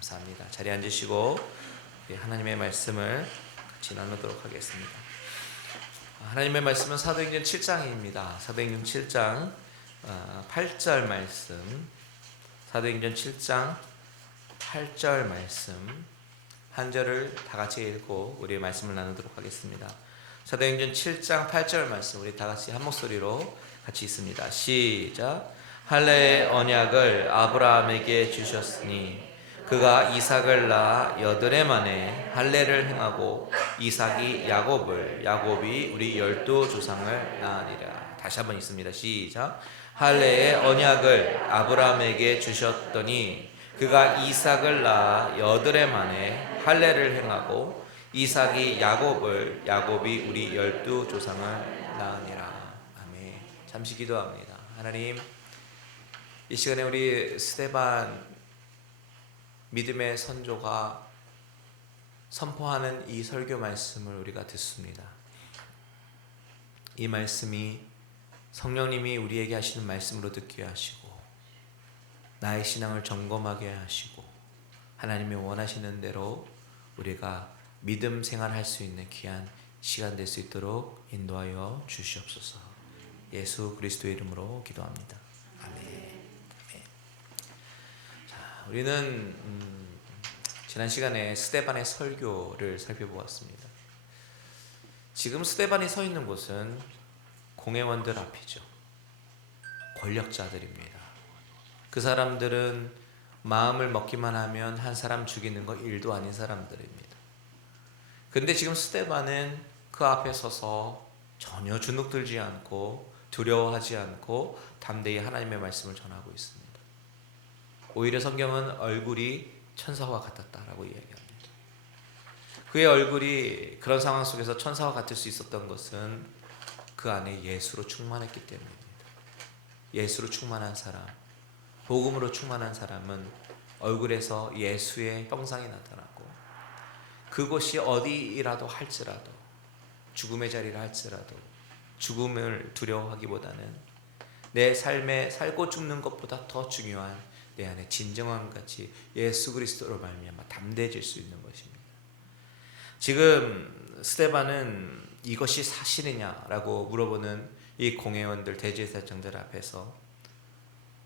감사합니다. 자리에 앉으시고 하나님의 말씀을 같이 나누도록 하겠습니다. 하나님의 말씀은 사도행전 7장입니다. 사도행전 7장 8절 말씀, 사도행전 7장 8절 말씀 한 절을 다 같이 읽고 우리의 말씀을 나누도록 하겠습니다. 사도행전 7장 8절 말씀 우리 다 같이 한 목소리로 같이 읽습니다. 시작. 할례의 언약을 아브라함에게 주셨으니 그가 이삭을 낳아 여드레 만에 할례를 행하고 이삭이 야곱을, 야곱이 우리 12조상을 낳으리라. 다시 한번 읽습니다. 시작. 할례의 언약을 아브라함에게 주셨더니 그가 이삭을 낳아 여드레 만에 할례를 행하고 이삭이 야곱을, 야곱이 우리 12조상을 낳으니라. 아멘. 잠시 기도합니다. 하나님, 이 시간에 우리 스데반 믿음의 선조가 선포하는 이 설교 말씀을 우리가 듣습니다. 이 말씀이 성령님이 우리에게 하시는 말씀으로 듣게 하시고 나의 신앙을 점검하게 하시고 하나님이 원하시는 대로 우리가 믿음 생활할 수 있는 귀한 시간 될 수 있도록 인도하여 주시옵소서. 예수 그리스도의 이름으로 기도합니다. 아멘. 자, 우리는 지난 시간에 스데반의 설교를 살펴보았습니다. 지금 스데반이 서 있는 곳은 공회원들 앞이죠. 권력자들입니다. 그 사람들은 마음을 먹기만 하면 한 사람 죽이는 거 일도 아닌 사람들입니다. 근데 지금 스데반은 그 앞에 서서 전혀 주눅들지 않고 두려워하지 않고 담대히 하나님의 말씀을 전하고 있습니다. 오히려 성경은 얼굴이 천사와 같았다라고 이야기합니다. 그의 얼굴이 그런 상황 속에서 천사와 같을 수 있었던 것은 그 안에 예수로 충만했기 때문입니다. 예수로 충만한 사람, 복음으로 충만한 사람은 얼굴에서 예수의 형상이 나타나고 그곳이 어디라도 할지라도 죽음의 자리를 할지라도 죽음을 두려워하기보다는 내 삶에 살고 죽는 것보다 더 중요한 내 안에 진정한 가치 예수 그리스도로 말미암아 담대해질 수 있는 것입니다. 지금 스데반은 이것이 사실이냐라고 물어보는 이 공회원들 대제사장들 앞에서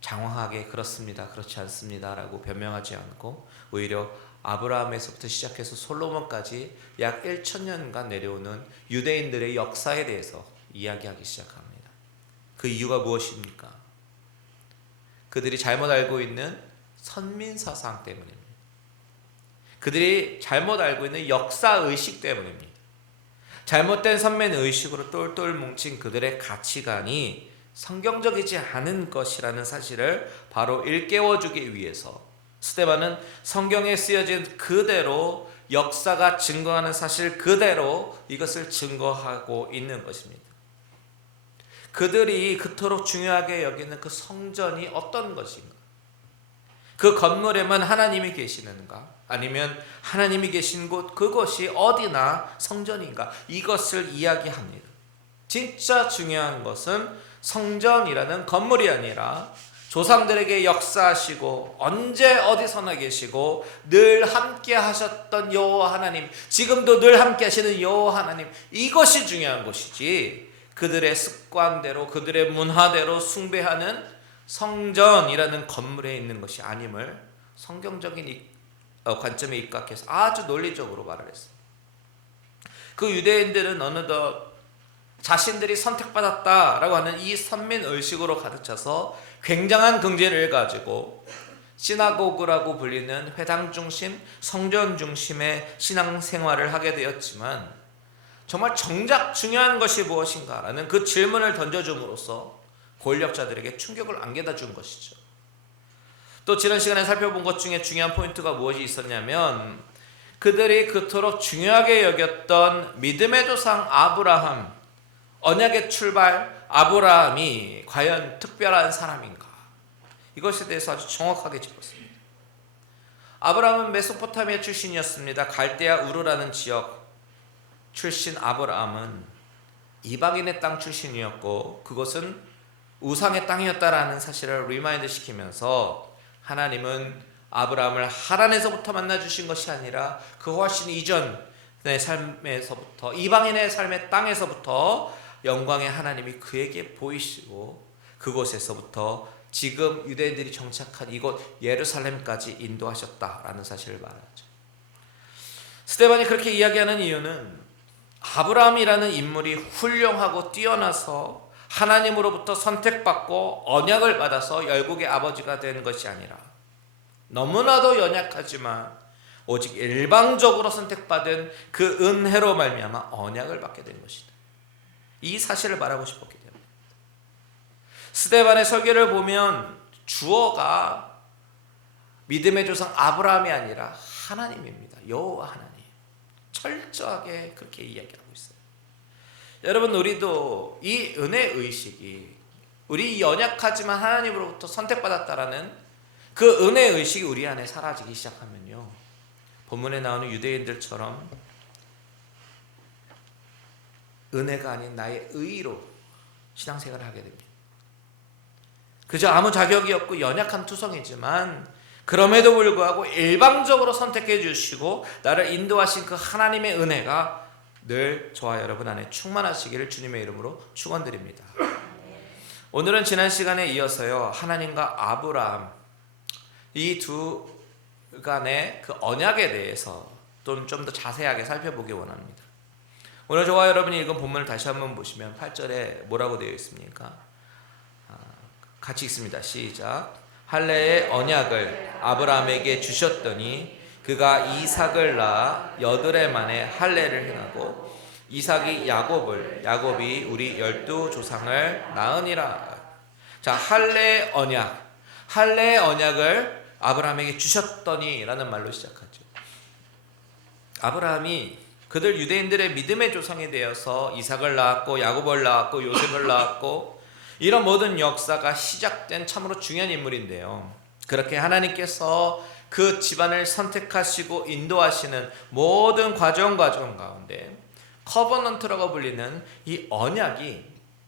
장황하게 그렇습니다, 그렇지 않습니다 라고 변명하지 않고 오히려 아브라함에서부터 시작해서 솔로몬까지 약 1000년간 내려오는 유대인들의 역사에 대해서 이야기하기 시작합니다. 그 이유가 무엇입니까? 그들이 잘못 알고 있는 선민사상 때문입니다. 그들이 잘못 알고 있는 역사의식 때문입니다. 잘못된 선민의식으로 똘똘 뭉친 그들의 가치관이 성경적이지 않은 것이라는 사실을 바로 일깨워주기 위해서 스데반은 성경에 쓰여진 그대로 역사가 증거하는 사실 그대로 이것을 증거하고 있는 것입니다. 그들이 그토록 중요하게 여기는 그 성전이 어떤 것인가? 그 건물에만 하나님이 계시는가? 아니면 하나님이 계신 곳 그것이 어디나 성전인가? 이것을 이야기합니다. 진짜 중요한 것은 성전이라는 건물이 아니라 조상들에게 역사하시고 언제 어디서나 계시고 늘 함께 하셨던 여호와 하나님, 지금도 늘 함께 하시는 여호와 하나님, 이것이 중요한 것이지 그들의 습관대로 그들의 문화대로 숭배하는 성전이라는 건물에 있는 것이 아님을 성경적인 관점에 입각해서 아주 논리적으로 말을 했습니다. 그 유대인들은 어느덧 자신들이 선택받았다라고 하는 이 선민의식으로 가득 차서 굉장한 긍지를 가지고 시나고그라고 불리는 회당 중심, 성전 중심의 신앙생활을 하게 되었지만 정말 정작 중요한 것이 무엇인가라는 그 질문을 던져줌으로써 권력자들에게 충격을 안겨다 준 것이죠. 또 지난 시간에 살펴본 것 중에 중요한 포인트가 무엇이 있었냐면 그들이 그토록 중요하게 여겼던 믿음의 조상 아브라함, 언약의 출발 아브라함이 과연 특별한 사람인가? 이것에 대해서 아주 정확하게 짚었습니다. 아브라함은 메소포타미아 출신이었습니다. 갈대아 우르라는 지역 출신 아브라함은 이방인의 땅 출신이었고 그것은 우상의 땅이었다라는 사실을 리마인드 시키면서 하나님은 아브라함을 하란에서부터 만나 주신 것이 아니라 그 훨씬 이전의 삶에서부터, 이방인의 삶의 땅에서부터 영광의 하나님이 그에게 보이시고 그곳에서부터 지금 유대인들이 정착한 이곳 예루살렘까지 인도하셨다라는 사실을 말하죠. 스데반이 그렇게 이야기하는 이유는 아브라함이라는 인물이 훌륭하고 뛰어나서 하나님으로부터 선택받고 언약을 받아서 열국의 아버지가 된 것이 아니라 너무나도 연약하지만 오직 일방적으로 선택받은 그 은혜로 말미암아 언약을 받게 된 것이다. 이 사실을 말하고 싶었기 때문에 스데반의 설교를 보면 주어가 믿음의 조상 아브라함이 아니라 하나님입니다. 여호와 하나님. 철저하게 그렇게 이야기하고 있어요. 여러분, 우리도 이 은혜 의식이, 우리 연약하지만 하나님으로부터 선택받았다라는 그 은혜 의식이 우리 안에 사라지기 시작하면요, 본문에 나오는 유대인들처럼 은혜가 아닌 나의 의로 신앙생활을 하게 됩니다. 그저 아무 자격이 없고 연약한 투성이지만 그럼에도 불구하고 일방적으로 선택해 주시고 나를 인도하신 그 하나님의 은혜가 늘 저와 여러분 안에 충만하시기를 주님의 이름으로 축원드립니다. 오늘은 지난 시간에 이어서요, 하나님과 아브라함 이 두 간의 그 언약에 대해서 좀 더 자세하게 살펴보기 원합니다. 오늘 저와 여러분이 읽은 본문을 다시 한번 보시면 8절에 뭐라고 되어 있습니까? 같이 읽습니다. 시작. 할례의 언약을 아브라함에게 주셨더니 그가 이삭을 낳아 8해 만에 할례를 행하고 이삭이 야곱이 우리 12조상을 낳으니라. 자, 할례의 언약을 아브라함에게 주셨더니 라는 말로 시작하죠. 아브라함이 그들 유대인들의 믿음의 조상이 되어서 이삭을 낳았고 야곱을 낳았고 요셉을 낳았고 이런 모든 역사가 시작된 참으로 중요한 인물인데요, 그렇게 하나님께서 그 집안을 선택하시고 인도하시는 모든 과정 가운데 커버넌트라고 불리는 이 언약이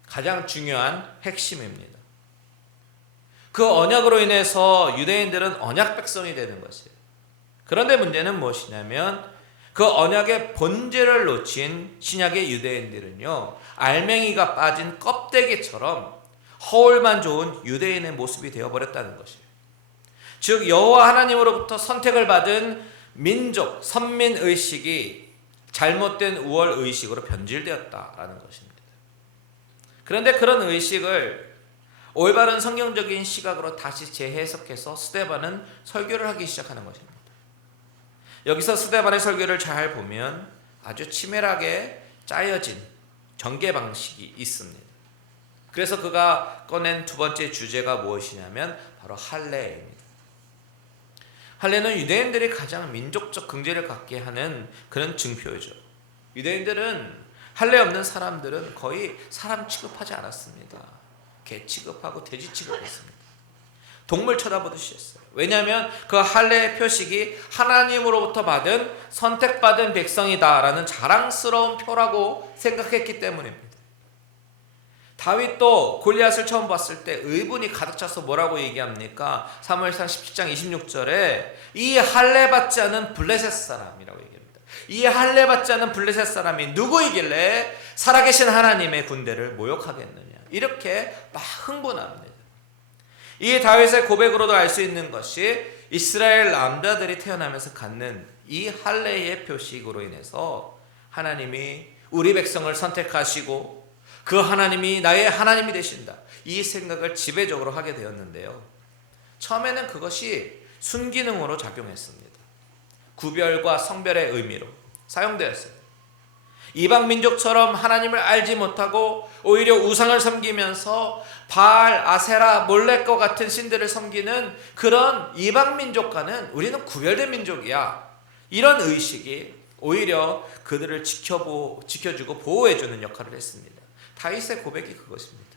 가장 중요한 핵심입니다. 그 언약으로 인해서 유대인들은 언약 백성이 되는 것이에요. 그런데 문제는 무엇이냐면 그 언약의 본질을 놓친 신약의 유대인들은요, 알맹이가 빠진 껍데기처럼 허울만 좋은 유대인의 모습이 되어버렸다는 것이에요. 즉 여호와 하나님으로부터 선택을 받은 민족, 선민의식이 잘못된 우월의식으로 변질되었다라는 것입니다. 그런데 그런 의식을 올바른 성경적인 시각으로 다시 재해석해서 스데반은 설교를 하기 시작하는 것입니다. 여기서 스데반의 설교를 잘 보면 아주 치밀하게 짜여진 전개 방식이 있습니다. 그래서 그가 꺼낸 두 번째 주제가 무엇이냐면 바로 할례입니다. 할례는 유대인들이 가장 민족적 긍지를 갖게 하는 그런 증표죠. 유대인들은 할례 없는 사람들은 거의 사람 취급하지 않았습니다. 개 취급하고 돼지 취급했습니다. 동물 쳐다보듯이 했어요. 왜냐하면 그 할례의 표식이 하나님으로부터 받은 선택받은 백성이다라는 자랑스러운 표라고 생각했기 때문입니다. 다윗도 골리앗을 처음 봤을 때 의분이 가득 차서 뭐라고 얘기합니까? 사무엘상 17장 26절에 이 할례 받지 않은 블레셋 사람이라고 얘기합니다. 이 할례 받지 않은 블레셋 사람이 누구이길래 살아계신 하나님의 군대를 모욕하겠느냐, 이렇게 막 흥분합니다. 이 다윗의 고백으로도 알 수 있는 것이 이스라엘 남자들이 태어나면서 갖는 이 할례의 표식으로 인해서 하나님이 우리 백성을 선택하시고 그 하나님이 나의 하나님이 되신다, 이 생각을 지배적으로 하게 되었는데요, 처음에는 그것이 순기능으로 작용했습니다. 구별과 성별의 의미로 사용되었어요. 이방 민족처럼 하나님을 알지 못하고 오히려 우상을 섬기면서 바알, 아세라, 몰렉과 같은 신들을 섬기는 그런 이방 민족과는 우리는 구별된 민족이야, 이런 의식이 오히려 그들을 지켜주고 보호해주는 역할을 했습니다. 다윗의 고백이 그것입니다.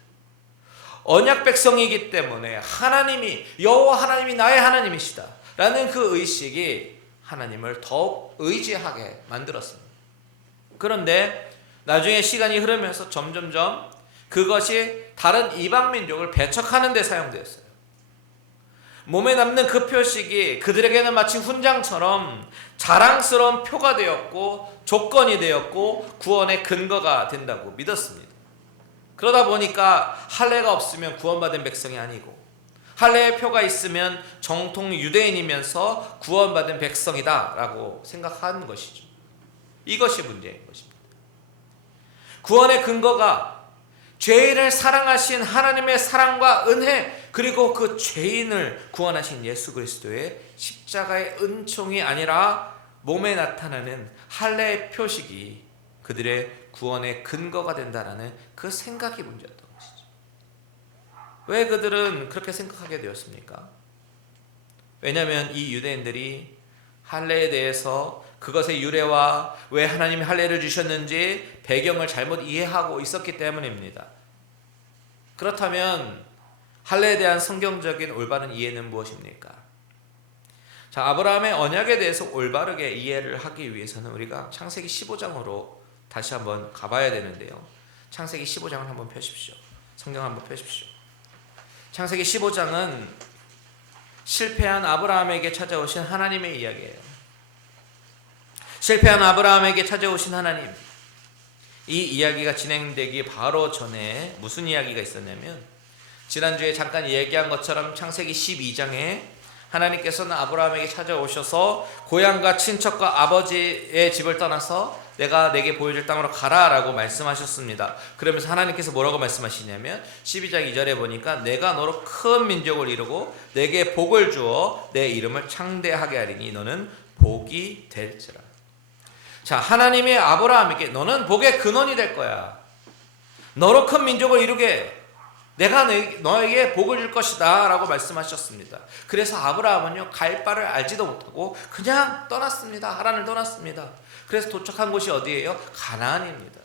언약 백성이기 때문에 하나님이, 여호와 하나님이 나의 하나님이시다 라는 그 의식이 하나님을 더욱 의지하게 만들었습니다. 그런데 나중에 시간이 흐르면서 점점점 그것이 다른 이방 민족을 배척하는 데 사용되었어요. 몸에 남는 그 표식이 그들에게는 마치 훈장처럼 자랑스러운 표가 되었고 조건이 되었고 구원의 근거가 된다고 믿었습니다. 그러다 보니까 할례가 없으면 구원받은 백성이 아니고 할례의 표가 있으면 정통 유대인이면서 구원받은 백성이다라고 생각하는 것이죠. 이것이 문제인 것입니다. 구원의 근거가 죄인을 사랑하신 하나님의 사랑과 은혜, 그리고 그 죄인을 구원하신 예수 그리스도의 십자가의 은총이 아니라 몸에 나타나는 할례의 표식이 그들의 구원의 근거가 된다는 그 생각이 문제였던 것이죠. 왜 그들은 그렇게 생각하게 되었습니까? 왜냐하면 이 유대인들이 할례에 대해서 그것의 유래와 왜 하나님이 할례를 주셨는지 배경을 잘못 이해하고 있었기 때문입니다. 그렇다면 할례에 대한 성경적인 올바른 이해는 무엇입니까? 자, 아브라함의 언약에 대해서 올바르게 이해를 하기 위해서는 우리가 창세기 15장으로 다시 한번 가봐야 되는데요. 창세기 15장을 한번 펴십시오. 성경 한번 펴십시오. 창세기 15장은 실패한 아브라함에게 찾아오신 하나님의 이야기예요. 실패한 아브라함에게 찾아오신 하나님, 이 이야기가 진행되기 바로 전에 무슨 이야기가 있었냐면 지난주에 잠깐 얘기한 것처럼 창세기 12장에 하나님께서는 아브라함에게 찾아오셔서 고향과 친척과 아버지의 집을 떠나서 내가 내게 보여줄 땅으로 가라라고 말씀하셨습니다. 그러면서 하나님께서 뭐라고 말씀하시냐면 12장 2절에 보니까 내가 너로 큰 민족을 이루고 내게 복을 주어 내 이름을 창대하게 하리니 너는 복이 될지라. 자, 하나님이 아브라함에게 너는 복의 근원이 될 거야. 너로 큰 민족을 이루게 내가 너에게 복을 줄 것이다 라고 말씀하셨습니다. 그래서 아브라함은요, 갈 바를 알지도 못하고 그냥 떠났습니다. 하란을 떠났습니다. 그래서 도착한 곳이 어디예요? 가나안입니다.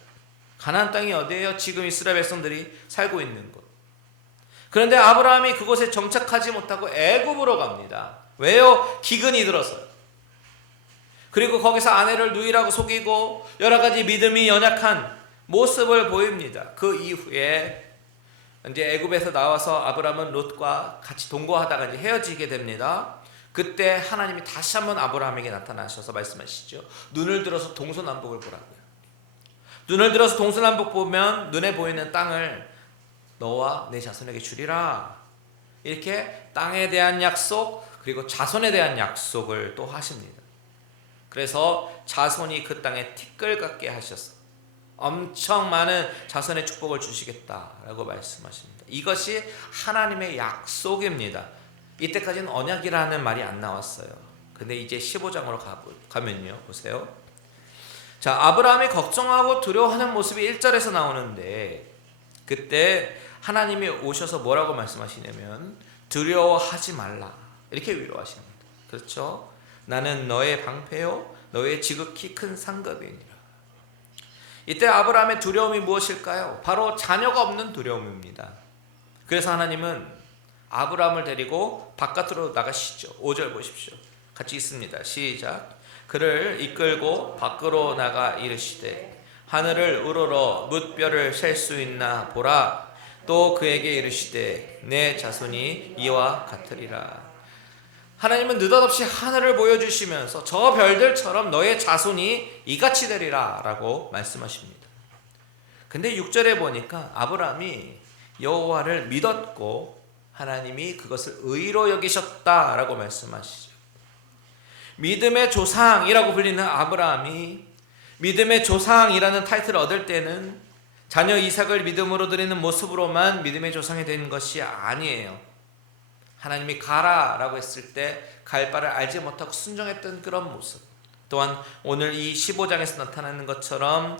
가나안 땅이 어디예요? 지금 이스라엘 백성들이 살고 있는 곳. 그런데 아브라함이 그곳에 정착하지 못하고 애굽으로 갑니다. 왜요? 기근이 들어서요. 그리고 거기서 아내를 누이라고 속이고 여러 가지 믿음이 연약한 모습을 보입니다. 그 이후에 이제 애굽에서 나와서 아브라함은 롯과 같이 동거하다가 이제 헤어지게 됩니다. 그때 하나님이 다시 한번 아브라함에게 나타나셔서 말씀하시죠. 눈을 들어서 동서남북을 보라고요. 눈을 들어서 동서남북 보면 눈에 보이는 땅을 너와 내 자손에게 주리라. 이렇게 땅에 대한 약속 그리고 자손에 대한 약속을 또 하십니다. 그래서 자손이 그 땅에 티끌 같게 하셔서 엄청 많은 자손의 축복을 주시겠다라고 말씀하십니다. 이것이 하나님의 약속입니다. 이때까지는 언약이라는 말이 안 나왔어요. 근데 이제 15장으로 가면요, 보세요. 자, 아브라함이 걱정하고 두려워하는 모습이 1절에서 나오는데 그때 하나님이 오셔서 뭐라고 말씀하시냐면 두려워하지 말라 이렇게 위로하십니다. 그렇죠? 나는 너의 방패요 너의 지극히 큰 상급이니라. 이때 아브라함의 두려움이 무엇일까요? 바로 자녀가 없는 두려움입니다. 그래서 하나님은 아브라함을 데리고 바깥으로 나가시죠. 5절 보십시오. 같이 있습니다. 시작. 그를 이끌고 밖으로 나가 이르시되 하늘을 우러러 뭇별을 셀 수 있나 보라. 또 그에게 이르시되 내 자손이 이와 같으리라. 하나님은 느닷없이 하늘을 보여주시면서 저 별들처럼 너의 자손이 이같이 되리라 라고 말씀하십니다. 근데 6절에 보니까 아브라함이 여호와를 믿었고 하나님이 그것을 의로 여기셨다라고 말씀하시죠. 믿음의 조상이라고 불리는 아브라함이 믿음의 조상이라는 타이틀을 얻을 때는 자녀 이삭을 믿음으로 드리는 모습으로만 믿음의 조상이 된 것이 아니에요. 하나님이 가라라고 했을 때 갈 바를 알지 못하고 순종했던 그런 모습, 또한 오늘 이 15장에서 나타나는 것처럼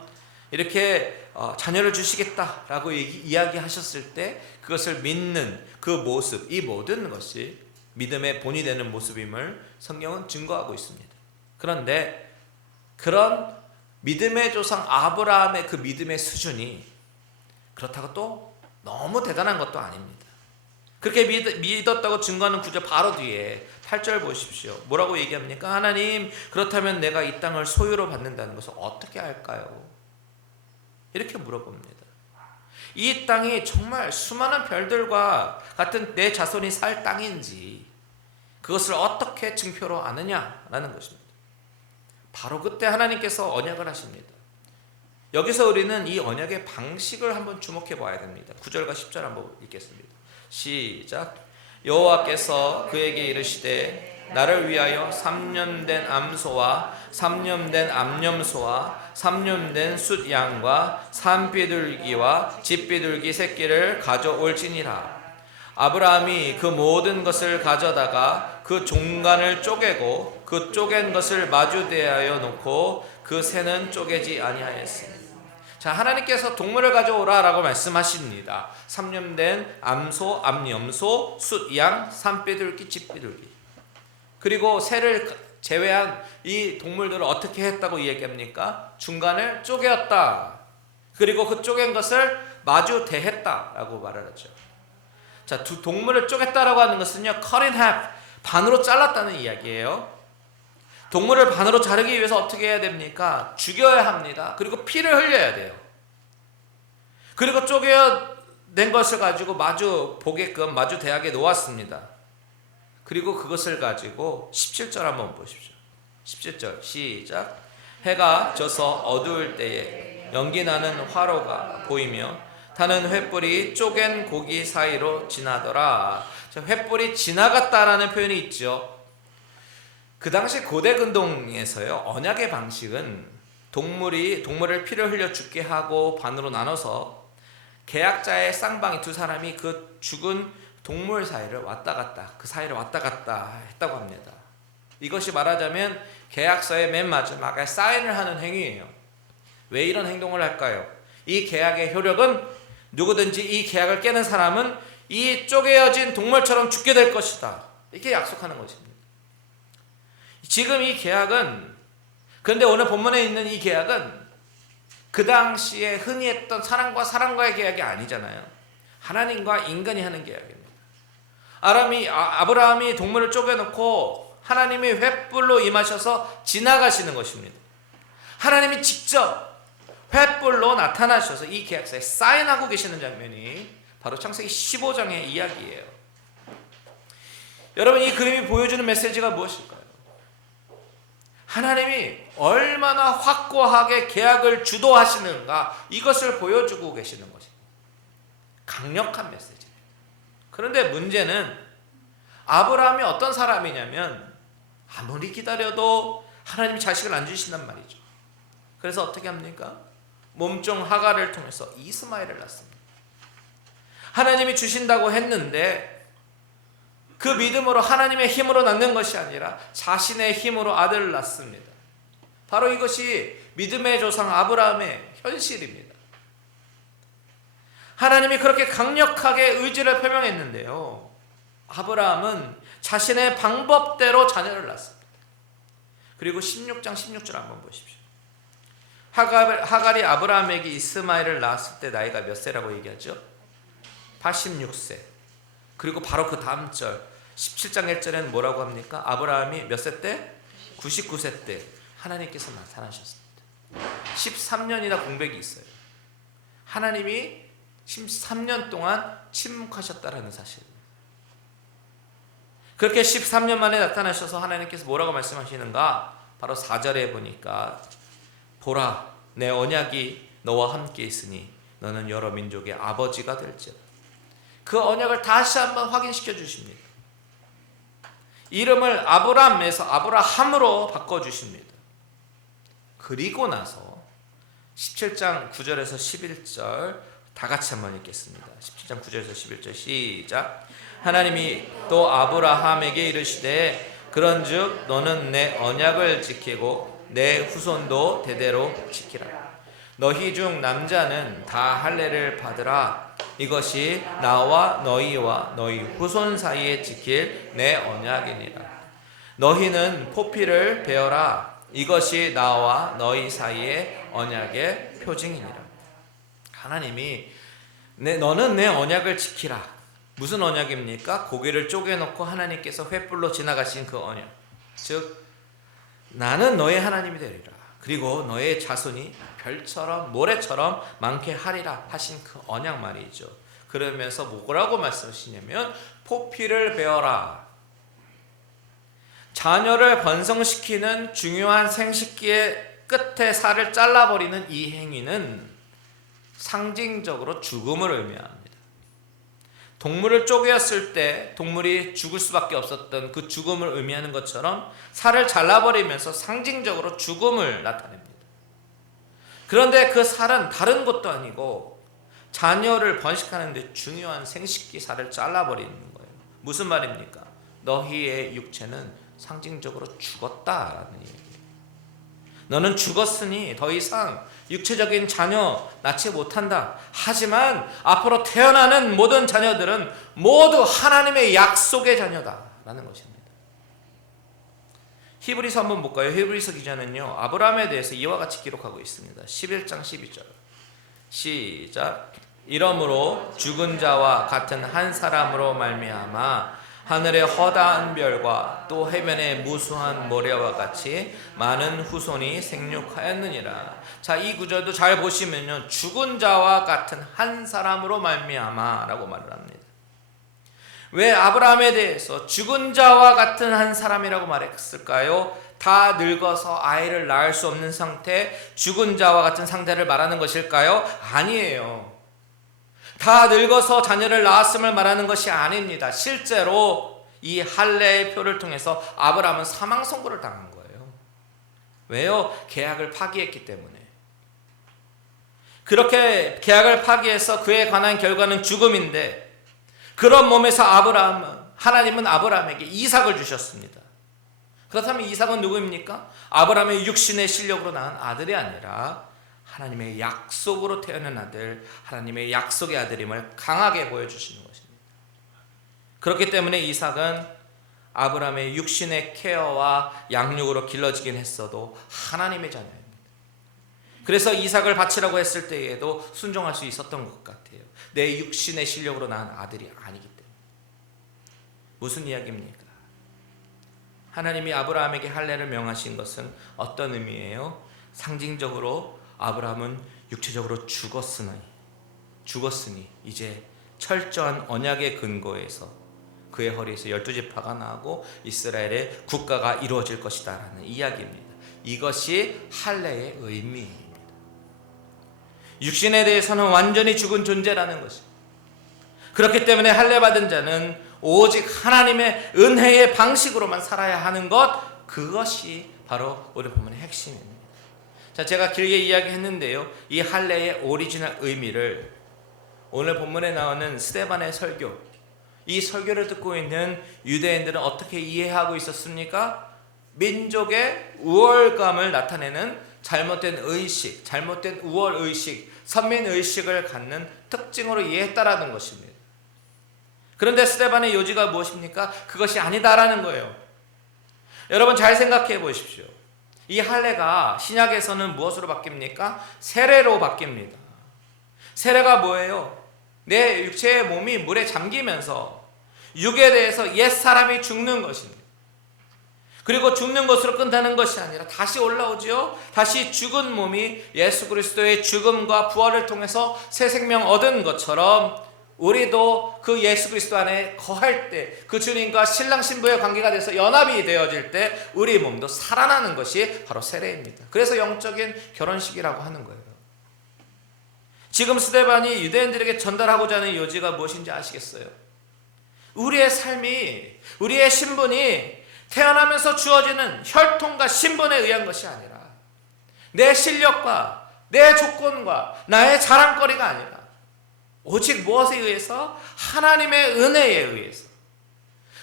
이렇게 자녀를 주시겠다라고 이야기하셨을 때 그것을 믿는 그 모습, 이 모든 것이 믿음의 본이 되는 모습임을 성경은 증거하고 있습니다. 그런데 그런 믿음의 조상 아브라함의 그 믿음의 수준이 그렇다고 또 너무 대단한 것도 아닙니다. 그렇게 믿었다고 증거하는 구절 바로 뒤에 8절 보십시오. 뭐라고 얘기합니까? 하나님, 그렇다면 내가 이 땅을 소유로 받는다는 것을 어떻게 할까요? 이렇게 물어봅니다. 이 땅이 정말 수많은 별들과 같은 내 자손이 살 땅인지 그것을 어떻게 증표로 아느냐라는 것입니다. 바로 그때 하나님께서 언약을 하십니다. 여기서 우리는 이 언약의 방식을 한번 주목해 봐야 됩니다. 9절과 10절 한번 읽겠습니다. 시작. 여호와께서 그에게 이르시되 나를 위하여 3년 된 암소와 3년 된 암염소와 3년 된 숫양과 산비둘기와 집비둘기 새끼를 가져올지니라. 아브라함이 그 모든 것을 가져다가 그 종간을 쪼개고 그 쪼갠 것을 마주 대하여 놓고 그 새는 쪼개지 아니하였으니. 자, 하나님께서 동물을 가져오라라고 말씀하십니다. 3년 된 암소, 암염소, 숫양, 산비둘기, 집비둘기. 그리고 새를 제외한 이 동물들을 어떻게 했다고 이야기합니까? 중간을 쪼개었다. 그리고 그 쪼갠 것을 마주 대했다라고 말을 하죠. 자, 두 동물을 쪼갰다라고 하는 것은요, cut in half, 반으로 잘랐다는 이야기예요. 동물을 반으로 자르기 위해서 어떻게 해야 됩니까? 죽여야 합니다. 그리고 피를 흘려야 돼요. 그리고 쪼개낸 것을 가지고 마주 보게끔 마주 대하게 놓았습니다. 그리고 그것을 가지고 17절 한번 보십시오. 17절 시작. 해가 져서 어두울 때에 연기나는 화로가 보이며 타는 횃불이 쪼갠 고기 사이로 지나더라. 횃불이 지나갔다라는 표현이 있죠. 그 당시 고대 근동에서요, 언약의 방식은 동물을 피를 흘려 죽게 하고 반으로 나눠서 계약자의 쌍방이 두 사람이 그 죽은 동물 사이를 왔다 갔다, 그 사이를 왔다 갔다 했다고 합니다. 이것이 말하자면 계약서의 맨 마지막에 사인을 하는 행위예요. 왜 이런 행동을 할까요? 이 계약의 효력은 누구든지 이 계약을 깨는 사람은 이 쪼개어진 동물처럼 죽게 될 것이다. 이렇게 약속하는 것입니다. 지금 이 계약은, 그런데 오늘 본문에 있는 이 계약은 그 당시에 흔히 했던 사람과 사람과의 계약이 아니잖아요. 하나님과 인간이 하는 계약입니다. 아브라함이 동물을 쪼개놓고 하나님이 횃불로 임하셔서 지나가시는 것입니다. 하나님이 직접 횃불로 나타나셔서 이 계약서에 사인하고 계시는 장면이 바로 창세기 15장의 이야기예요. 여러분, 이 그림이 보여주는 메시지가 무엇일까요? 하나님이 얼마나 확고하게 계약을 주도하시는가, 이것을 보여주고 계시는 것입니다. 강력한 메시지입니다. 그런데 문제는 아브라함이 어떤 사람이냐면 아무리 기다려도 하나님이 자식을 안 주신단 말이죠. 그래서 어떻게 합니까? 몸종 하갈을 통해서 이스마엘을 낳습니다. 하나님이 주신다고 했는데 그 믿음으로 하나님의 힘으로 낳는 것이 아니라 자신의 힘으로 아들을 낳습니다. 바로 이것이 믿음의 조상 아브라함의 현실입니다. 하나님이 그렇게 강력하게 의지를 표명했는데요, 아브라함은 자신의 방법대로 자녀를 낳습니다. 그리고 16장 16절 한번 보십시오. 하갈이 아브라함에게 이스마엘을 낳았을 때 나이가 몇 세라고 얘기하죠? 86세. 그리고 바로 그 다음 절 17장 1절에는 뭐라고 합니까? 아브라함이 몇 세 때? 99세 때 하나님께서 나타나셨습니다. 13년이나 공백이 있어요. 하나님이 13년 동안 침묵하셨다라는 사실. 그렇게 13년 만에 나타나셔서 하나님께서 뭐라고 말씀하시는가? 바로 4절에 보니까 보라, 내 언약이 너와 함께 있으니 너는 여러 민족의 아버지가 될지어다. 그 언약을 다시 한번 확인시켜 주십니다. 이름을 아브람에서 아브라함으로 바꿔주십니다. 그리고 나서 17장 9절에서 11절 다 같이 한번 읽겠습니다. 17장 9절에서 11절 시작. 하나님이 또 아브라함에게 이르시되 그런즉 너는 내 언약을 지키고 내 후손도 대대로 지키라. 너희 중 남자는 다 할례를 받으라. 이것이 나와 너희와 너희 후손 사이에 지킬 내 언약이니라. 너희는 포피를 베어라. 이것이 나와 너희 사이의 언약의 표징이니라. 하나님이 너는 내 언약을 지키라. 무슨 언약입니까? 고기를 쪼개놓고 하나님께서 횃불로 지나가신 그 언약. 즉 나는 너의 하나님이 되리라. 그리고 너의 자손이 별처럼 모래처럼 많게 하리라 하신 그 언약 말이죠. 그러면서 뭐라고 말씀하시냐면 포피를 베어라. 자녀를 번성시키는 중요한 생식기의 끝에 살을 잘라버리는 이 행위는 상징적으로 죽음을 의미합니다. 동물을 쪼개었을 때 동물이 죽을 수밖에 없었던 그 죽음을 의미하는 것처럼 살을 잘라버리면서 상징적으로 죽음을 나타냅니다. 그런데 그 살은 다른 것도 아니고 자녀를 번식하는 데 중요한 생식기 살을 잘라버리는 거예요. 무슨 말입니까? 너희의 육체는 상징적으로 죽었다라는 얘기예요. 너는 죽었으니 더 이상 육체적인 자녀 낳지 못한다. 하지만 앞으로 태어나는 모든 자녀들은 모두 하나님의 약속의 자녀다라는 것입니다. 히브리서 한번 볼까요? 히브리서 기자는요, 아브라함에 대해서 이와 같이 기록하고 있습니다. 11장 12절 시작. 이러므로 죽은 자와 같은 한 사람으로 말미암아 하늘의 허다한 별과 또 해변의 무수한 모래와 같이 많은 후손이 생육하였느니라. 자, 이 구절도 잘 보시면요, 죽은 자와 같은 한 사람으로 말미암아 라고 말을 합니다. 왜 아브라함에 대해서 죽은 자와 같은 한 사람이라고 말했을까요? 다 늙어서 아이를 낳을 수 없는 상태, 죽은 자와 같은 상태를 말하는 것일까요? 아니에요. 다 늙어서 자녀를 낳았음을 말하는 것이 아닙니다. 실제로 이 할례의 표를 통해서 아브라함은 사망 선고를 당한 거예요. 왜요? 계약을 파기했기 때문에. 그렇게 계약을 파기해서 그에 관한 결과는 죽음인데, 그런 몸에서 하나님은 아브라함에게 이삭을 주셨습니다. 그렇다면 이삭은 누구입니까? 아브라함의 육신의 실력으로 낳은 아들이 아니라 하나님의 약속으로 태어난 아들, 하나님의 약속의 아들임을 강하게 보여주시는 것입니다. 그렇기 때문에 이삭은 아브라함의 육신의 케어와 양육으로 길러지긴 했어도 하나님의 자녀입니다. 그래서 이삭을 바치라고 했을 때에도 순종할 수 있었던 것 같아요. 내 육신의 실력으로 낳은 아들이 아니기 때문에. 무슨 이야기입니까? 하나님이 아브라함에게 할례를 명하신 것은 어떤 의미예요? 상징적으로 아브라함은 육체적으로 죽었으니 이제 철저한 언약의 근거에서 그의 허리에서 12지파가 나고 이스라엘의 국가가 이루어질 것이다 라는 이야기입니다. 이것이 할례의 의미입니다. 육신에 대해서는 완전히 죽은 존재라는 것입니다. 그렇기 때문에 할례 받은 자는 오직 하나님의 은혜의 방식으로만 살아야 하는 것, 그것이 바로 우리 본문의 핵심입니다. 자, 제가 길게 이야기했는데요, 이 할례의 오리지널 의미를 오늘 본문에 나오는 스데반의 설교, 이 설교를 듣고 있는 유대인들은 어떻게 이해하고 있었습니까? 민족의 우월감을 나타내는 잘못된 의식, 잘못된 우월의식, 선민의식을 갖는 특징으로 이해했다라는 것입니다. 그런데 스데반의 요지가 무엇입니까? 그것이 아니다라는 거예요. 여러분 잘 생각해 보십시오. 이 할례가 신약에서는 무엇으로 바뀝니까? 세례로 바뀝니다. 세례가 뭐예요? 내 육체의 몸이 물에 잠기면서 육에 대해서 옛사람이 죽는 것입니다. 그리고 죽는 것으로 끝나는 것이 아니라 다시 올라오지요. 다시 죽은 몸이 예수 그리스도의 죽음과 부활을 통해서 새 생명 얻은 것처럼 우리도 그 예수 그리스도 안에 거할 때, 그 주님과 신랑 신부의 관계가 돼서 연합이 되어질 때 우리 몸도 살아나는 것이 바로 세례입니다. 그래서 영적인 결혼식이라고 하는 거예요. 지금 스데반이 유대인들에게 전달하고자 하는 요지가 무엇인지 아시겠어요? 우리의 삶이, 우리의 신분이 태어나면서 주어지는 혈통과 신분에 의한 것이 아니라 내 실력과 내 조건과 나의 자랑거리가 아니라 오직 무엇에 의해서? 하나님의 은혜에 의해서.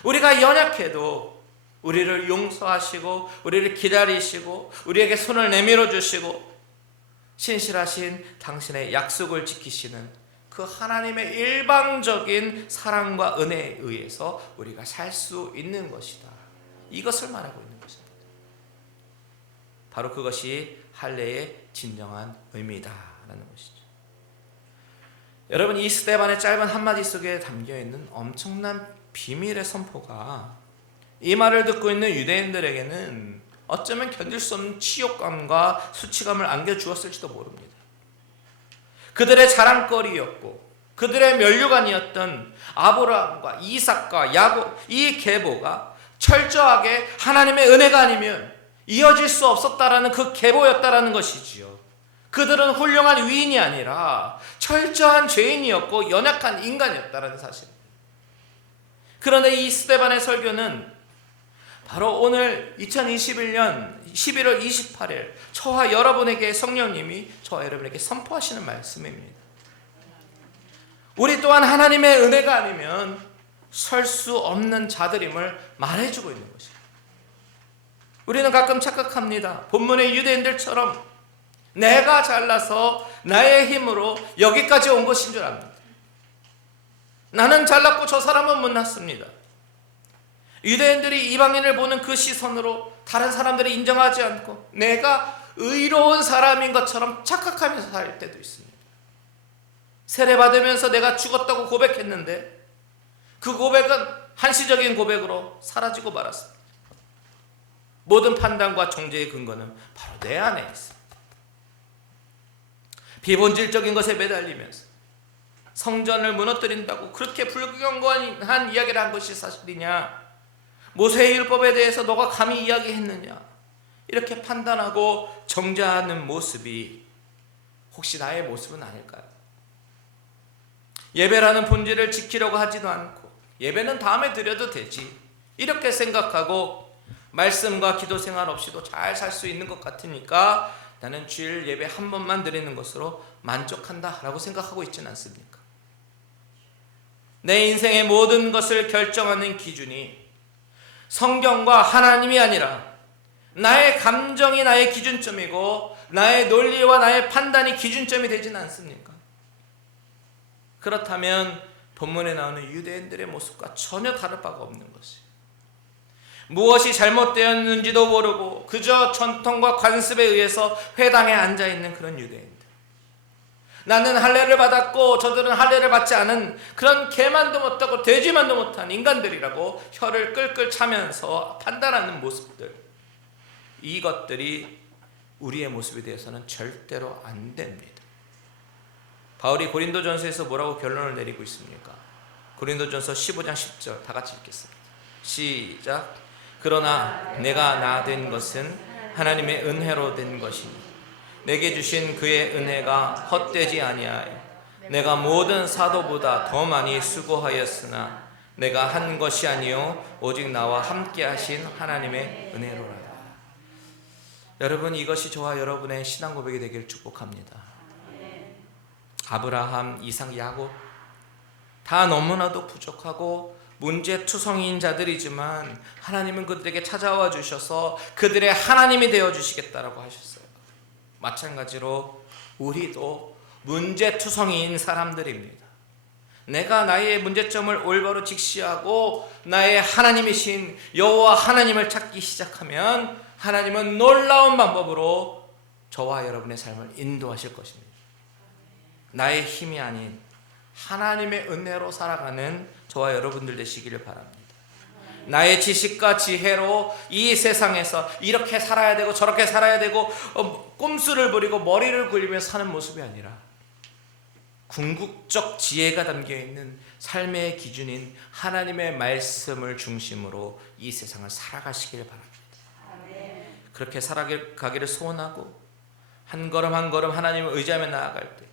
우리가 연약해도 우리를 용서하시고 우리를 기다리시고 우리에게 손을 내밀어 주시고 신실하신 당신의 약속을 지키시는 그 하나님의 일방적인 사랑과 은혜에 의해서 우리가 살 수 있는 것이다. 이것을 말하고 있는 것입니다. 바로 그것이 할례의 진정한 의미다라는 것이죠. 여러분, 이 스데반의 짧은 한마디 속에 담겨있는 엄청난 비밀의 선포가 이 말을 듣고 있는 유대인들에게는 어쩌면 견딜 수 없는 치욕감과 수치감을 안겨주었을지도 모릅니다. 그들의 자랑거리였고 그들의 면류관이었던 아브라함과 이삭과 야곱, 이 계보가 철저하게 하나님의 은혜가 아니면 이어질 수 없었다라는 그 계보였다라는 것이지요. 그들은 훌륭한 위인이 아니라 철저한 죄인이었고 연약한 인간이었다라는 사실. 그런데 이 스데반의 설교는 바로 오늘 2021년 11월 28일 저와 여러분에게 성령님이 저와 여러분에게 선포하시는 말씀입니다. 우리 또한 하나님의 은혜가 아니면 설 수 없는 자들임을 말해주고 있는 것입니다. 우리는 가끔 착각합니다. 본문의 유대인들처럼 내가 잘나서 나의 힘으로 여기까지 온 것인 줄 압니다. 나는 잘났고 저 사람은 못났습니다. 유대인들이 이방인을 보는 그 시선으로 다른 사람들이 인정하지 않고 내가 의로운 사람인 것처럼 착각하면서 살 때도 있습니다. 세례받으면서 내가 죽었다고 고백했는데 그 고백은 한시적인 고백으로 사라지고 말았습니다. 모든 판단과 정죄의 근거는 바로 내 안에 있습니다. 비본질적인 것에 매달리면서 성전을 무너뜨린다고 그렇게 불경건한 이야기를 한 것이 사실이냐, 모세의 율법에 대해서 너가 감히 이야기했느냐, 이렇게 판단하고 정죄하는 모습이 혹시 나의 모습은 아닐까요? 예배라는 본질을 지키려고 하지도 않고 예배는 다음에 드려도 되지, 이렇게 생각하고 말씀과 기도 생활 없이도 잘 살 수 있는 것 같으니까 나는 주일 예배 한 번만 드리는 것으로 만족한다 라고 생각하고 있지는 않습니까? 내 인생의 모든 것을 결정하는 기준이 성경과 하나님이 아니라 나의 감정이 나의 기준점이고 나의 논리와 나의 판단이 기준점이 되지는 않습니까? 그렇다면 본문에 나오는 유대인들의 모습과 전혀 다를 바가 없는 것이, 무엇이 잘못되었는지도 모르고 그저 전통과 관습에 의해서 회당에 앉아있는 그런 유대인들, 나는 할례를 받았고 저들은 할례를 받지 않은 그런 개만도 못하고 돼지만도 못한 인간들이라고 혀를 끌끌 차면서 판단하는 모습들, 이것들이 우리의 모습에 대해서는 절대로 안 됩니다. 바울이 고린도전서에서 뭐라고 결론을 내리고 있습니까? 고린도전서 15장 10절 다 같이 읽겠습니다. 시작. 그러나 내가 나 된 것은 하나님의 은혜로 된 것이니 내게 주신 그의 은혜가 헛되지 아니하여 내가 모든 사도보다 더 많이 수고하였으나 내가 한 것이 아니요 오직 나와 함께 하신 하나님의 은혜로라. 여러분, 이것이 저와 여러분의 신앙 고백이 되기를 축복합니다. 아브라함, 이삭, 야곱 다 너무나도 부족하고 문제투성이인 자들이지만 하나님은 그들에게 찾아와 주셔서 그들의 하나님이 되어주시겠다라고 하셨어요. 마찬가지로 우리도 문제투성이인 사람들입니다. 내가 나의 문제점을 올바로 직시하고 나의 하나님이신 여호와 하나님을 찾기 시작하면 하나님은 놀라운 방법으로 저와 여러분의 삶을 인도하실 것입니다. 나의 힘이 아닌 하나님의 은혜로 살아가는 저와 여러분들 되시기를 바랍니다. 나의 지식과 지혜로 이 세상에서 이렇게 살아야 되고 저렇게 살아야 되고 꼼수를 부리고 머리를 굴리며 사는 모습이 아니라 궁극적 지혜가 담겨있는 삶의 기준인 하나님의 말씀을 중심으로 이 세상을 살아가시기를 바랍니다. 그렇게 살아가기를 소원하고 한 걸음 한 걸음 하나님을 의지하며 나아갈 때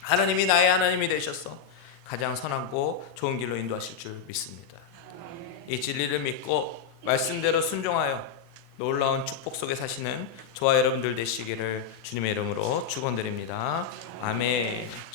하나님이 나의 하나님이 되셔서 가장 선하고 좋은 길로 인도하실 줄 믿습니다. 이 진리를 믿고 말씀대로 순종하여 놀라운 축복 속에 사시는 저와 여러분들 되시기를 주님의 이름으로 축원드립니다. 아멘.